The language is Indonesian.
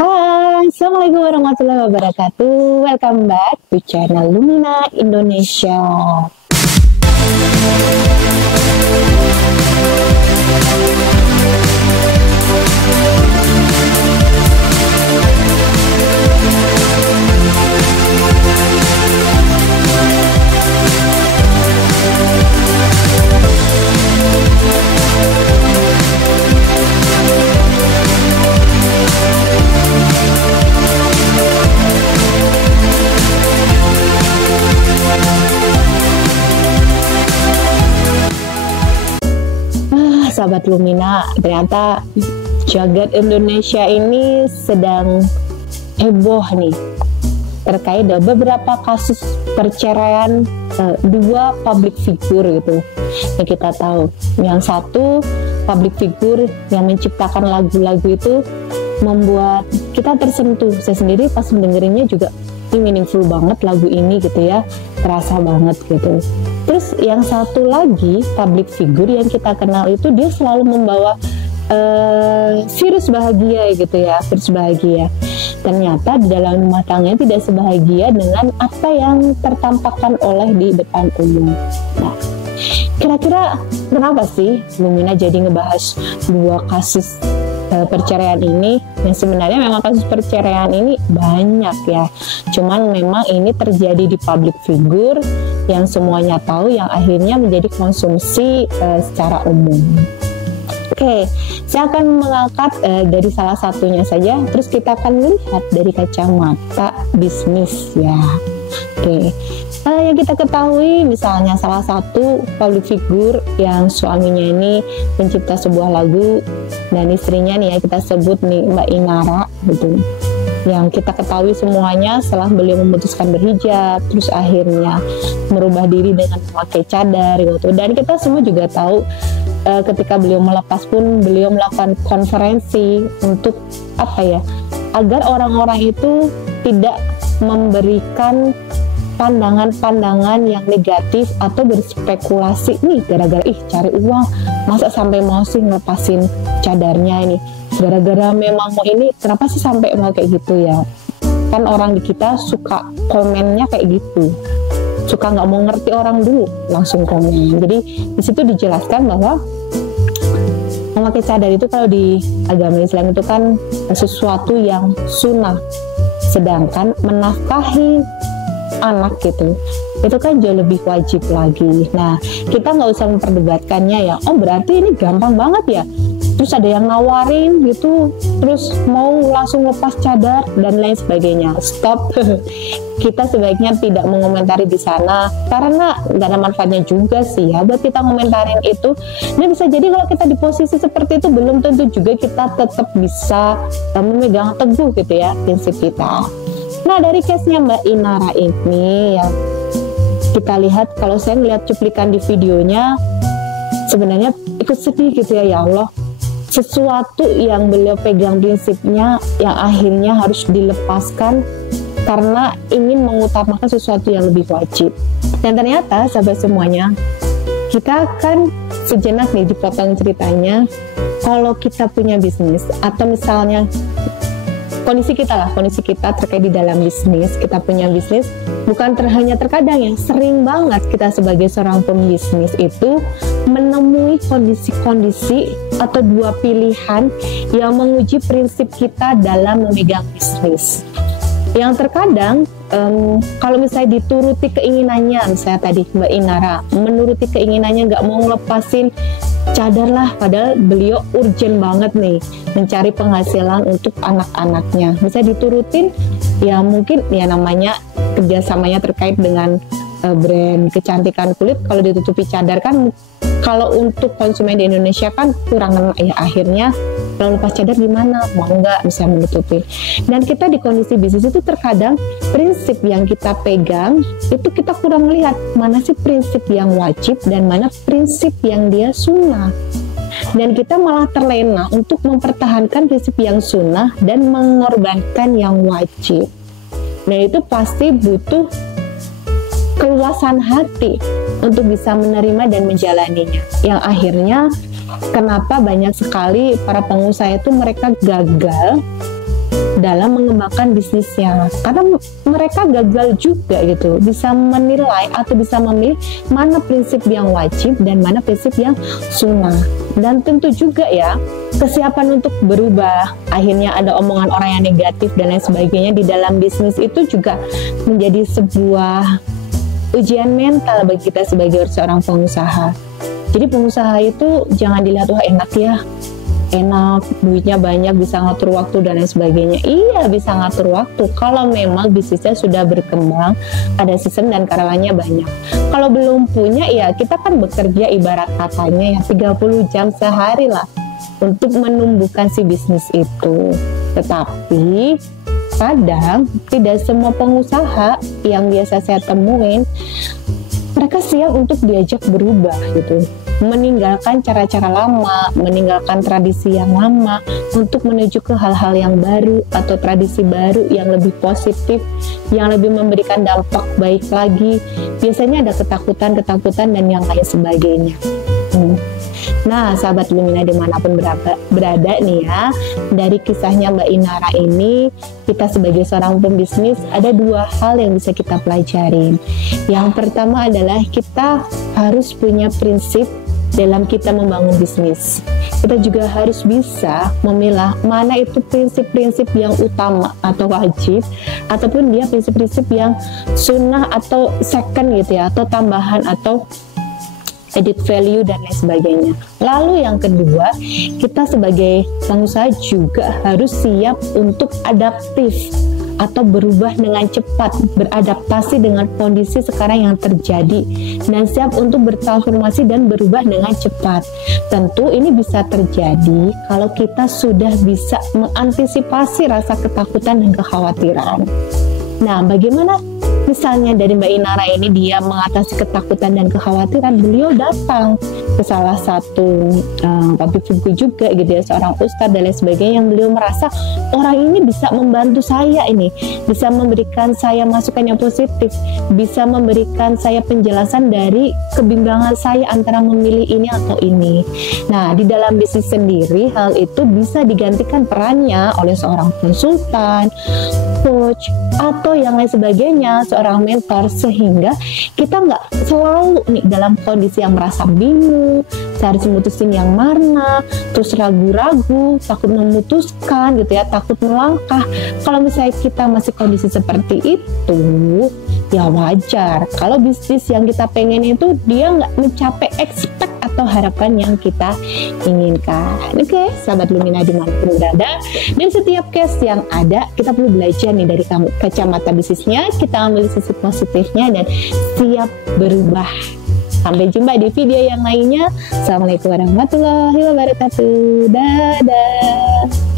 Hai, Assalamualaikum warahmatullahi wabarakatuh. Welcome back to channel Lumina Indonesia. Sahabat Lumina, ternyata jagat Indonesia ini sedang heboh nih terkait ada beberapa kasus perceraian dua public figure gitu yang kita tahu. Yang satu public figure yang menciptakan lagu-lagu itu membuat kita tersentuh. Saya sendiri pas mendengerinnya juga ini meaningful banget lagu ini gitu ya, terasa banget gitu. Terus yang satu lagi public figure yang kita kenal itu dia selalu membawa virus bahagia gitu ya, virus bahagia. Ternyata di dalam rumah tangganya tidak sebahagia dengan apa yang tertampakkan oleh di depan umum. Nah, kira-kira kenapa sih Lumina jadi ngebahas dua kasus perceraian ini? Yang sebenarnya memang kasus perceraian ini banyak ya, cuman memang ini terjadi di public figure yang semuanya tahu, yang akhirnya menjadi konsumsi secara umum. Oke, saya akan mengangkat dari salah satunya saja, terus kita akan melihat dari kacamata bisnis ya. Oke, yang kita ketahui misalnya salah satu public figure yang suaminya ini pencipta sebuah lagu dan istrinya nih ya kita sebut nih Mbak Inara gitu. Yang kita ketahui semuanya setelah beliau memutuskan berhijab, terus akhirnya merubah diri dengan memakai cadar gitu. Dan kita semua juga tahu ketika beliau melepas pun beliau melakukan konferensi untuk apa ya, agar orang-orang itu tidak memberikan pandangan-pandangan yang negatif atau berspekulasi nih gara-gara cari uang, masa sampai mau sih ngelepasin cadarnya ini, gara-gara memang mau ini, kenapa sih sampai mau kayak gitu ya. Kan orang di kita suka komennya kayak gitu, suka nggak mau ngerti orang dulu langsung komen. Jadi di situ dijelaskan bahwa memakai cadar itu kalau di agama Islam itu kan sesuatu yang sunnah, sedangkan menafkahi anak gitu itu kan jauh lebih wajib lagi. Nah, kita nggak usah memperdebatkannya ya, oh berarti ini gampang banget ya, terus ada yang nawarin gitu terus mau langsung lepas cadar dan lain sebagainya. Stop. Kita sebaiknya tidak mengomentari di sana karena nggak ada manfaatnya juga sih ya buat kita ngomentarin itu. Nah, bisa jadi kalau kita di posisi seperti itu belum tentu juga kita tetap bisa memegang teguh gitu ya prinsip kita. Nah, dari case-nya Mbak Inara ini ya kita lihat, kalau saya ngeliat cuplikan di videonya sebenarnya ikut sedih gitu ya. Ya Allah, sesuatu yang beliau pegang prinsipnya yang akhirnya harus dilepaskan karena ingin mengutamakan sesuatu yang lebih wajib. Dan ternyata sahabat semuanya, kita akan sejenak nih dipotong ceritanya. Kalau kita punya bisnis atau misalnya kondisi kita terkait di dalam bisnis, kita punya bisnis, bukan hanya terkadang yang sering banget kita sebagai seorang pembisnis itu menemui kondisi-kondisi atau dua pilihan yang menguji prinsip kita dalam memegang bisnis. Yang terkadang kalau misalnya dituruti keinginannya, misalnya tadi Mbak Inara menuruti keinginannya nggak mau ngelepasin cadar lah, padahal beliau urgent banget nih mencari penghasilan untuk anak-anaknya. Bisa diturutin ya, mungkin ya namanya kerjasamanya terkait dengan brand kecantikan kulit. Kalau ditutupi cadar kan kalau untuk konsumen di Indonesia kan kurang kena ya, akhirnya kalau lepas cadar gimana, mau nggak bisa menutupi. Dan kita di kondisi bisnis itu terkadang prinsip yang kita pegang itu kita kurang melihat mana sih prinsip yang wajib dan mana prinsip yang dia sunnah. Dan kita malah terlena untuk mempertahankan prinsip yang sunnah dan mengorbankan yang wajib. Dan itu pasti butuh keluasan hati untuk bisa menerima dan menjalaninya. Yang akhirnya kenapa banyak sekali para pengusaha itu mereka gagal dalam mengembangkan bisnisnya, karena mereka gagal juga gitu, bisa menilai atau bisa memilih mana prinsip yang wajib dan mana prinsip yang sunnah. Dan tentu juga ya, kesiapan untuk berubah. Akhirnya ada omongan orang yang negatif dan lain sebagainya di dalam bisnis itu juga menjadi sebuah ujian mental bagi kita sebagai seorang pengusaha. Jadi pengusaha itu jangan dilihat wah enak ya, enak, duitnya banyak, bisa ngatur waktu dan lain sebagainya. Iya, bisa ngatur waktu kalau memang bisnisnya sudah berkembang, ada sistem dan karyawannya banyak. Kalau belum punya, ya kita kan bekerja ibarat katanya ya 30 jam sehari lah untuk menumbuhkan si bisnis itu. Tetapi kadang tidak semua pengusaha yang biasa saya temuin, mereka siap untuk diajak berubah gitu, meninggalkan cara-cara lama, meninggalkan tradisi yang lama untuk menuju ke hal-hal yang baru atau tradisi baru yang lebih positif, yang lebih memberikan dampak baik lagi. Biasanya ada ketakutan dan yang lain sebagainya. Nah, sahabat Lumina dimanapun berada nih ya, dari kisahnya Mbak Inara ini, kita sebagai seorang pembisnis ada dua hal yang bisa kita pelajarin. Yang pertama adalah kita harus punya prinsip dalam kita membangun bisnis. Kita juga harus bisa memilah mana itu prinsip-prinsip yang utama atau wajib, ataupun dia prinsip-prinsip yang sunnah atau second gitu ya, atau tambahan atau added value dan lain sebagainya. Lalu yang kedua, kita sebagai pengusaha juga harus siap untuk adaptif atau berubah dengan cepat, beradaptasi dengan kondisi sekarang yang terjadi, dan siap untuk bertransformasi dan berubah dengan cepat. Tentu ini bisa terjadi kalau kita sudah bisa mengantisipasi rasa ketakutan dan kekhawatiran. Nah, bagaimana misalnya dari Mbak Inara ini, dia mengatasi ketakutan dan kekhawatiran, beliau datang ke salah satu pabrik buku juga gitu ya, seorang ustadz dan lain sebagainya, yang beliau merasa orang ini bisa membantu saya ini, bisa memberikan saya masukan yang positif, bisa memberikan saya penjelasan dari kebimbangan saya antara memilih ini atau ini. Nah, di dalam bisnis sendiri hal itu bisa digantikan perannya oleh seorang konsultan, coach, atau yang lain sebagainya, seorang mentor, sehingga kita nggak selalu nih dalam kondisi yang merasa bingung, saya harus memutusin yang mana, terus ragu-ragu, takut memutuskan gitu ya, takut melangkah. Kalau misalnya kita masih kondisi seperti itu, ya wajar kalau bisnis yang kita pengen itu dia nggak mencapai expect atau harapan yang kita inginkan. Oke, sahabat Lumina dimanapun berada, dan setiap case yang ada kita perlu belajar nih dari kacamata bisnisnya, kita ambil sisi positifnya dan siap berubah. Sampai jumpa di video yang lainnya. Assalamualaikum warahmatullahi wabarakatuh. Dadah.